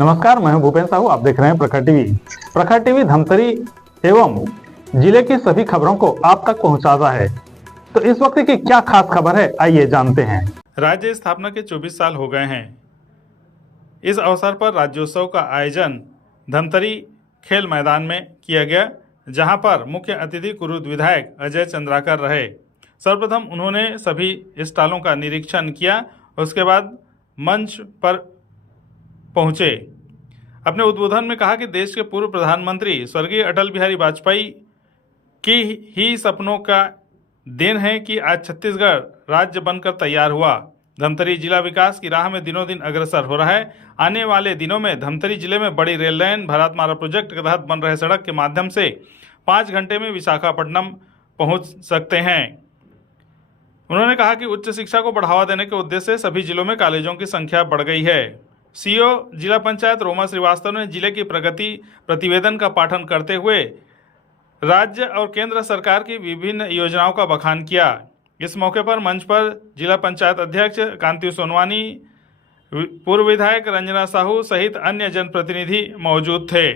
नमस्कार, मैं हूं भूपेन साहू। आप देख रहे हैं प्रखर टीवी। प्रखर टीवी धमतरी एवं जिले की सभी खबरों को आप तक पहुंचाता है। तो इस वक्त की क्या खास खबर है, आइए जानते हैं। राज्य स्थापना के 24 साल हो गए हैं। इस अवसर पर राज्योत्सव का आयोजन धमतरी खेल मैदान में किया गया, जहां पर मुख्य अतिथि कुरुद विधायक अजय चंद्राकर रहे। सर्वप्रथम उन्होंने सभी स्टॉलों का निरीक्षण किया, उसके बाद मंच पर पहुंचे। अपने उद्बोधन में कहा कि देश के पूर्व प्रधानमंत्री स्वर्गीय अटल बिहारी वाजपेयी की ही सपनों का देन है कि आज छत्तीसगढ़ राज्य बनकर तैयार हुआ। धमतरी जिला विकास की राह में दिनों दिन अग्रसर हो रहा है। आने वाले दिनों में धमतरी जिले में बड़ी रेल लाइन भारतमाला प्रोजेक्ट के तहत बन रहे सड़क के माध्यम से 5 घंटे में विशाखापट्टनम पहुंच सकते हैं। उन्होंने कहा कि उच्च शिक्षा को बढ़ावा देने के उद्देश्य से सभी जिलों में कॉलेजों की संख्या बढ़ गई है। सीईओ जिला पंचायत रोमा श्रीवास्तव ने जिले की प्रगति प्रतिवेदन का पाठन करते हुए राज्य और केंद्र सरकार की विभिन्न योजनाओं का बखान किया। इस मौके पर मंच पर जिला पंचायत अध्यक्ष कांति सोनवानी, पूर्व विधायक रंजना साहू सहित अन्य जनप्रतिनिधि मौजूद थे।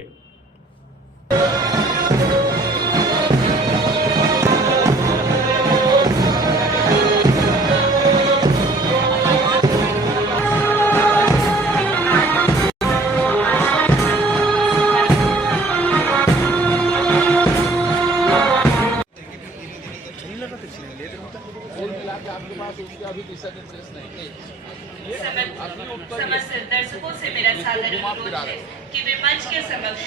समस्त दर्शकों से मेरा सादर अनुरोध है कि वे मंच के समक्ष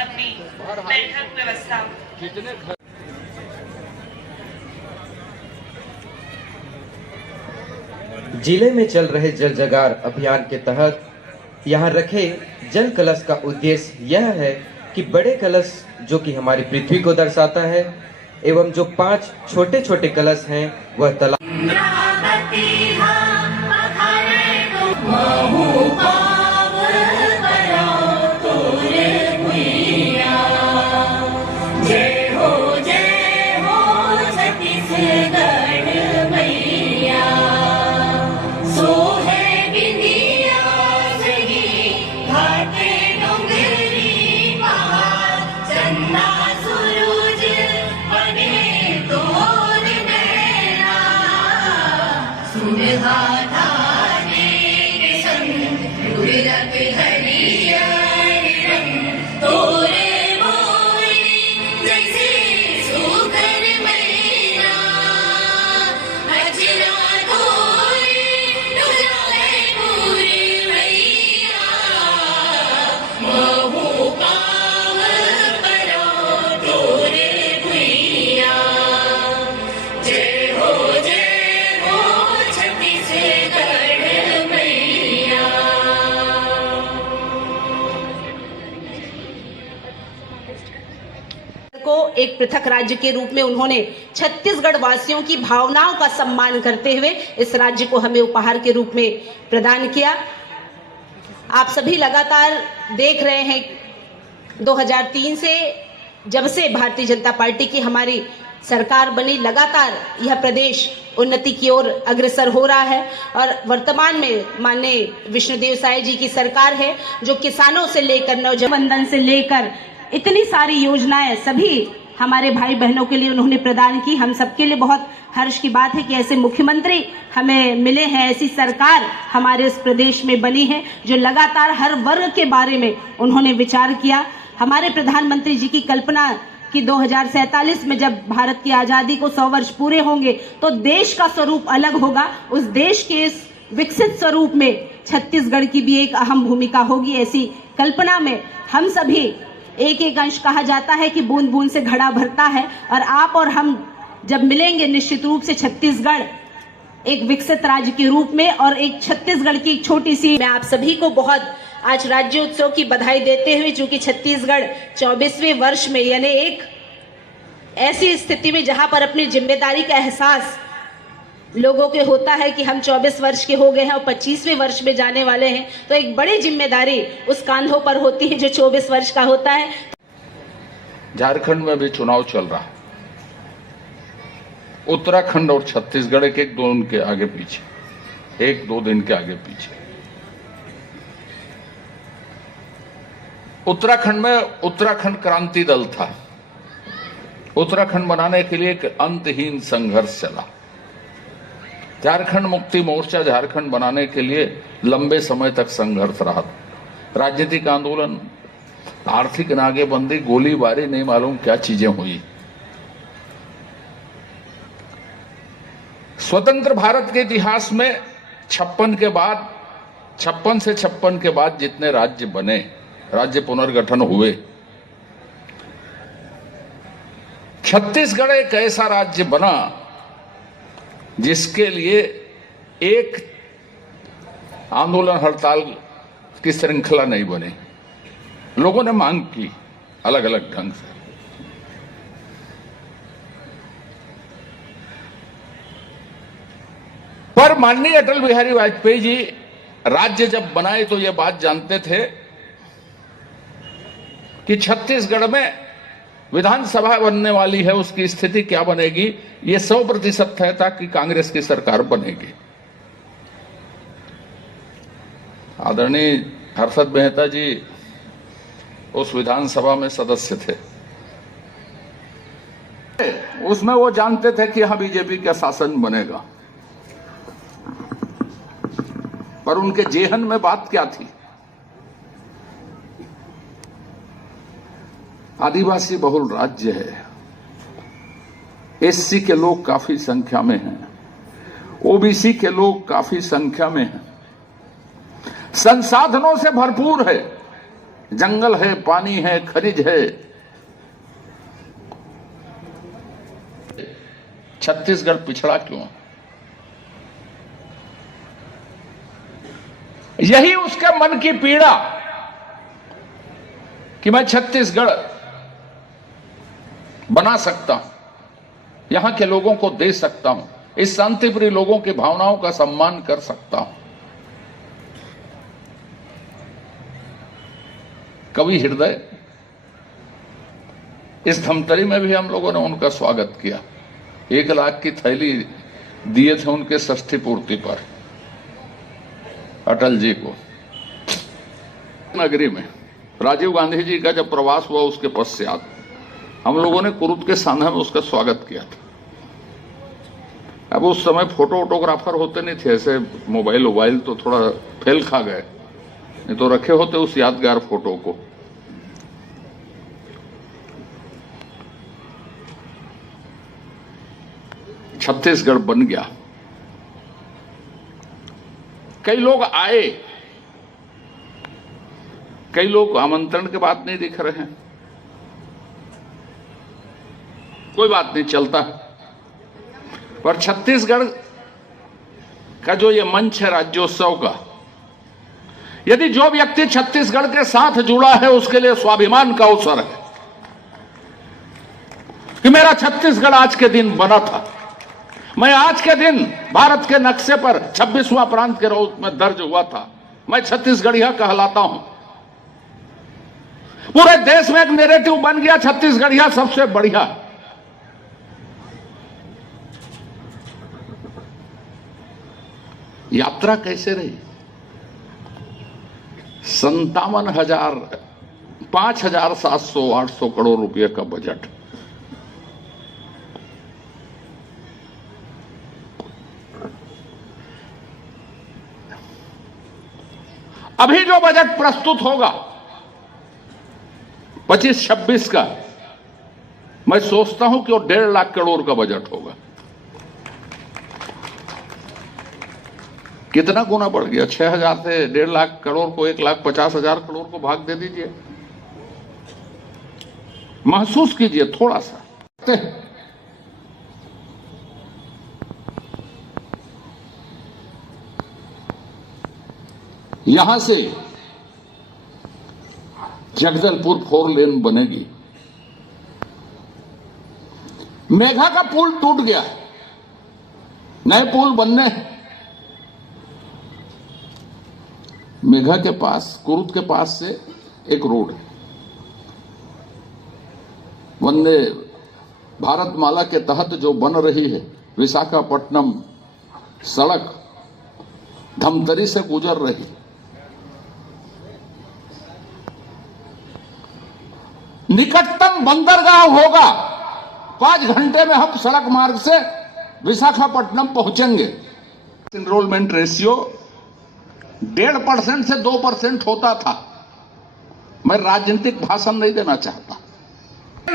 अपनी बैठक व्यवस्था जिले में चल रहे जल जगार अभियान के तहत यहाँ रखे जल कलश का उद्देश्य यह है कि बड़े कलश जो कि हमारी पृथ्वी को दर्शाता है एवं जो 5 छोटे छोटे कलश हैं वह तालाब एक पृथक राज्य के रूप में उन्होंने छत्तीसगढ़ वासियों की भावनाओं का सम्मान करते हुए इस राज्य को हमें उपहार के रूप में प्रदान किया। आप सभी लगातार देख रहे हैं 2003 से जब से भारतीय जनता पार्टी की हमारी सरकार बनी, लगातार यह प्रदेश उन्नति की ओर अग्रसर हो रहा है और वर्तमान में माननीय विष्णुदेव साय जी की सरकार है जो किसानों से लेकर नौजवान से लेकर इतनी सारी योजनाएं सभी हमारे भाई बहनों के लिए उन्होंने प्रदान की। हम सबके लिए बहुत हर्ष की बात है कि ऐसे मुख्यमंत्री हमें मिले हैं, ऐसी सरकार हमारे इस प्रदेश में बनी है जो लगातार हर वर्ग के बारे में उन्होंने विचार किया। हमारे प्रधानमंत्री जी की कल्पना कि 2047 में जब भारत की आज़ादी को 100 वर्ष पूरे होंगे तो देश का स्वरूप अलग होगा। उस देश के इस विकसित स्वरूप में छत्तीसगढ़ की भी एक अहम भूमिका होगी। ऐसी कल्पना में हम सभी एक एक अंश कहा जाता है कि बूंद बूंद से घड़ा भरता है और आप और हम जब मिलेंगे निश्चित रूप से छत्तीसगढ़ एक विकसित राज्य के रूप में और एक छत्तीसगढ़ की एक छोटी सी। मैं आप सभी को बहुत आज राज्योत्सव की बधाई देते हुए, जो कि छत्तीसगढ़ 24वें वर्ष में यानी एक ऐसी स्थिति में जहां पर अपनी जिम्मेदारी का एहसास लोगों के होता है कि हम 24 वर्ष के हो गए हैं और 25वें वर्ष में जाने वाले हैं, तो एक बड़ी जिम्मेदारी उस कांधों पर होती है जो 24 वर्ष का होता है। झारखंड में भी चुनाव चल रहा है। उत्तराखंड और छत्तीसगढ़ एक दो दिन के आगे पीछे, एक दो दिन के आगे पीछे। उत्तराखंड में उत्तराखंड क्रांति दल था। उत्तराखंड बनाने के लिए एक अंतहीन संघर्ष चला। झारखंड मुक्ति मोर्चा झारखंड बनाने के लिए लंबे समय तक संघर्ष रहा। राजनीतिक आंदोलन, आर्थिक नाकेबंदी, गोलीबारी, नहीं मालूम क्या चीजें हुई। स्वतंत्र भारत के इतिहास में 56 से 56 के बाद जितने राज्य बने, राज्य पुनर्गठन हुए, छत्तीसगढ़ एक ऐसा राज्य बना जिसके लिए एक आंदोलन हड़ताल की श्रृंखला नहीं बनी। लोगों ने मांग की अलग अलग ढंग से। पर माननीय अटल बिहारी वाजपेयी जी राज्य जब बनाए तो यह बात जानते थे कि छत्तीसगढ़ में विधानसभा बनने वाली है, उसकी स्थिति क्या बनेगी, यह 100% तय था कि कांग्रेस की सरकार बनेगी। आदरणीय हर्षद मेहता जी उस विधानसभा में सदस्य थे। उसमें वो जानते थे कि यहां बीजेपी का शासन बनेगा, पर उनके जेहन में बात क्या थी? आदिवासी बहुल राज्य है, एससी के लोग काफी संख्या में हैं, ओबीसी के लोग काफी संख्या में हैं, संसाधनों से भरपूर है, जंगल है, पानी है, खनिज है। छत्तीसगढ़ पिछड़ा क्यों? यही उसके मन की पीड़ा कि मैं छत्तीसगढ़ बना सकता हूं, यहां के लोगों को दे सकता हूं, इस शांतिप्रिय लोगों की भावनाओं का सम्मान कर सकता हूं। कवि हृदय, इस धमतरी में भी हम लोगों ने उनका स्वागत किया। 1 लाख की थैली दिए थे उनके षष्ठी पूर्ति पर अटल जी को। नगरी में राजीव गांधी जी का जब प्रवास हुआ उसके पश्चात हम लोगों ने कुरुद के सांधा में उसका स्वागत किया था। अब उस समय फोटोग्राफर होते नहीं थे, ऐसे मोबाइल तो थोड़ा फेल खा गए, नहीं तो रखे होते उस यादगार फोटो को। छत्तीसगढ़ बन गया। कई लोग आए, कई लोग आमंत्रण के बाद नहीं दिख रहे हैं। कोई बात नहीं, चलता है। पर छत्तीसगढ़ का जो ये मंच है राज्योत्सव का, यदि जो व्यक्ति छत्तीसगढ़ के साथ जुड़ा है उसके लिए स्वाभिमान का अवसर है कि मेरा छत्तीसगढ़ आज के दिन बना था। मैं आज के दिन भारत के नक्शे पर 26वां प्रांत के रूप में दर्ज हुआ था। मैं छत्तीसगढ़िया कहलाता हूं। पूरे देश में एक नैरेटिव बन गया, छत्तीसगढ़िया सबसे बढ़िया। यात्रा कैसे रही? 5,700-800 करोड़ रुपए का बजट। अभी जो बजट प्रस्तुत होगा 25-26 का, मैं सोचता हूं कि वो 1.5 लाख करोड़ का बजट होगा। कितना गुना बढ़ गया? 6,000 से 1.5 लाख करोड़ को 1,50,000 करोड़ को भाग दे दीजिए। महसूस कीजिए थोड़ा सा। यहां से जगदलपुर 4 लेन बनेगी। मेघा का पुल टूट गया, नए पुल बनने हैं। मेघा के पास, कुरुद के पास से एक रोड है। वंदे भारत माला के तहत जो बन रही है विशाखापट्टनम सड़क, धमतरी से गुजर रही। निकटतम बंदरगाह होगा, 5 घंटे में हम सड़क मार्ग से विशाखापट्टनम पहुंचेंगे। एनरोलमेंट रेशियो 1.5% से 2% होता था। मैं राजनीतिक भाषण नहीं देना चाहता।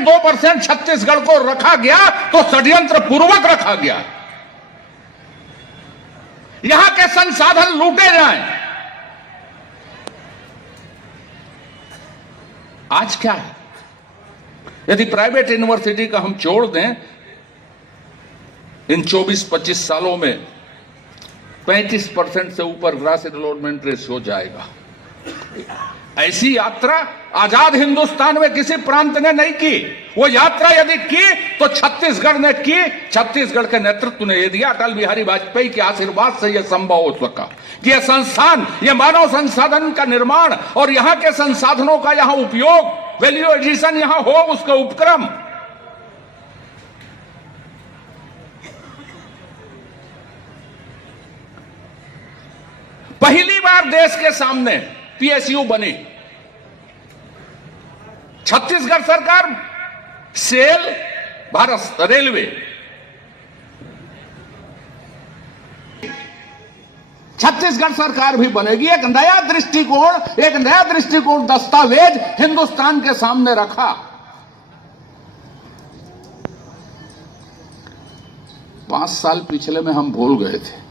2% छत्तीसगढ़ को रखा गया तो षड्यंत्र पूर्वक रखा गया। यहां के संसाधन लूटे जाएं। आज क्या है? यदि प्राइवेट यूनिवर्सिटी का हम छोड़ दें, इन 24-25 सालों में 35% से ऊपर ग्रास एनरोलमेंट रेशियो जाएगा। ऐसी यात्रा आजाद हिंदुस्तान में किसी प्रांत ने नहीं की। वो यात्रा यदि की तो छत्तीसगढ़ ने की। छत्तीसगढ़ के नेतृत्व ने यह दिया। अटल बिहारी वाजपेयी के आशीर्वाद से यह संभव हो सका कि यह संस्थान, यह मानव संसाधन का निर्माण और यहां के संसाधनों का यहां उपयोग, वैल्यू एडिशन यहां हो, उसका उपक्रम। पहली बार देश के सामने पीएसयू बने। छत्तीसगढ़ सरकार, सेल, भारत रेलवे, छत्तीसगढ़ सरकार भी बनेगी। एक नया दृष्टिकोण दस्तावेज हिंदुस्तान के सामने रखा। 5 साल पिछले में हम भूल गए थे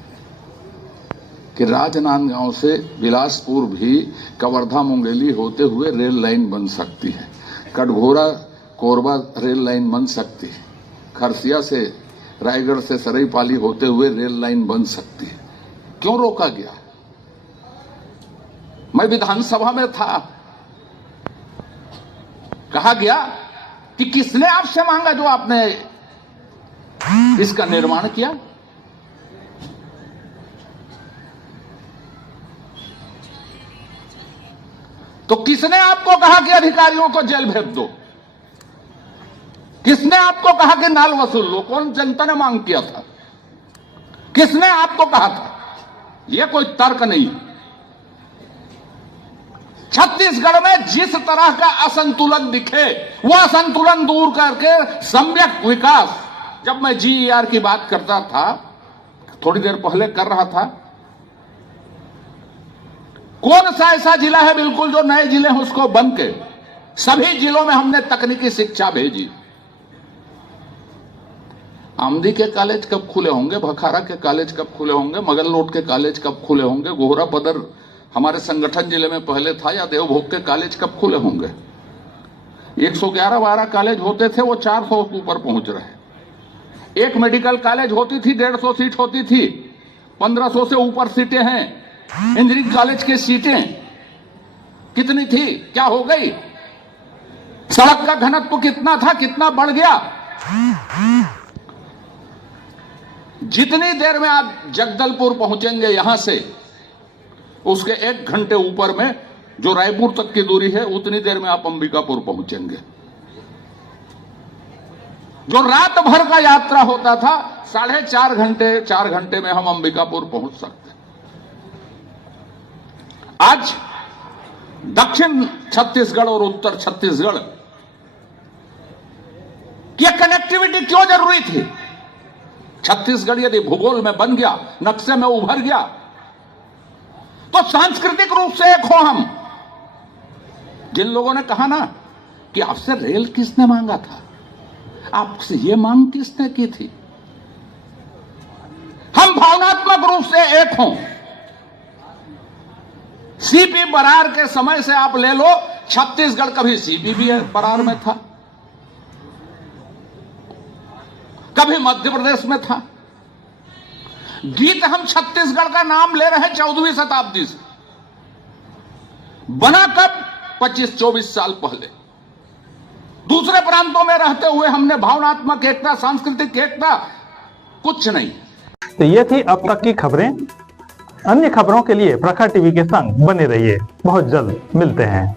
कि राजनांदगांव से बिलासपुर भी कवर्धा मुंगेली होते हुए रेल लाइन बन सकती है। कटघोरा कोरबा रेल लाइन बन सकती है। खरसिया से रायगढ़ से सरायपाली होते हुए रेल लाइन बन सकती है। क्यों रोका गया? मैं विधानसभा में था। कहा गया कि किसने आपसे मांगा जो आपने इसका निर्माण किया? तो किसने आपको कहा कि अधिकारियों को जेल भेज दो? किसने आपको कहा कि नाल वसूल लो? कौन जनता ने मांग किया था? किसने आपको कहा था? यह कोई तर्क नहीं। छत्तीसगढ़ में जिस तरह का असंतुलन दिखे, वह असंतुलन दूर करके सम्यक विकास, जब मैं जीईआर की बात करता था, थोड़ी देर पहले कर रहा था, कौन सा ऐसा जिला है बिल्कुल जो नए जिले हैं उसको बंद के सभी जिलों में हमने तकनीकी शिक्षा भेजी। आमदी के कॉलेज कब खुले होंगे, भखारा के कॉलेज कब खुले होंगे, मगललोट के कॉलेज कब खुले होंगे, गोहरा पदर हमारे संगठन जिले में पहले था, या देवभोग के कॉलेज कब खुले होंगे? 111-12 कॉलेज होते थे, वो 400 के ऊपर पहुंच रहे। एक मेडिकल कॉलेज होती थी, 150 सीट होती थी, 1500 से ऊपर सीटें हैं। इंजीनियरिंग कॉलेज की सीटें कितनी थी, क्या हो गई? सड़क का घनत्व कितना था, कितना बढ़ गया? जितनी देर में आप जगदलपुर पहुंचेंगे यहां से, उसके 1 घंटे ऊपर में जो रायपुर तक की दूरी है, उतनी देर में आप अंबिकापुर पहुंचेंगे। जो रात भर का यात्रा होता था, 4.5 घंटे में हम अंबिकापुर पहुंच सकते। आज दक्षिण छत्तीसगढ़ और उत्तर छत्तीसगढ़ की कनेक्टिविटी क्यों जरूरी थी? छत्तीसगढ़ यदि भूगोल में बन गया, नक्शे में उभर गया, तो सांस्कृतिक रूप से एक हो हम। जिन लोगों ने कहा ना कि आपसे रेल किसने मांगा था, आपसे ये मांग किसने की थी? हम भावनात्मक रूप से एक हों। सीपी बरार के समय से आप ले लो, छत्तीसगढ़ कभी सीपी भी बरार में था, कभी मध्य प्रदेश में था। गीत हम छत्तीसगढ़ का नाम ले रहे हैं 14वीं शताब्दी से। बना कब? 25-24 साल पहले। दूसरे प्रांतों में रहते हुए हमने भावनात्मक एकता, सांस्कृतिक एकता कुछ नहीं। तो ये थी अब तक की खबरें। अन्य खबरों के लिए प्रखर टीवी के संग बने रहिए। बहुत जल्द मिलते हैं।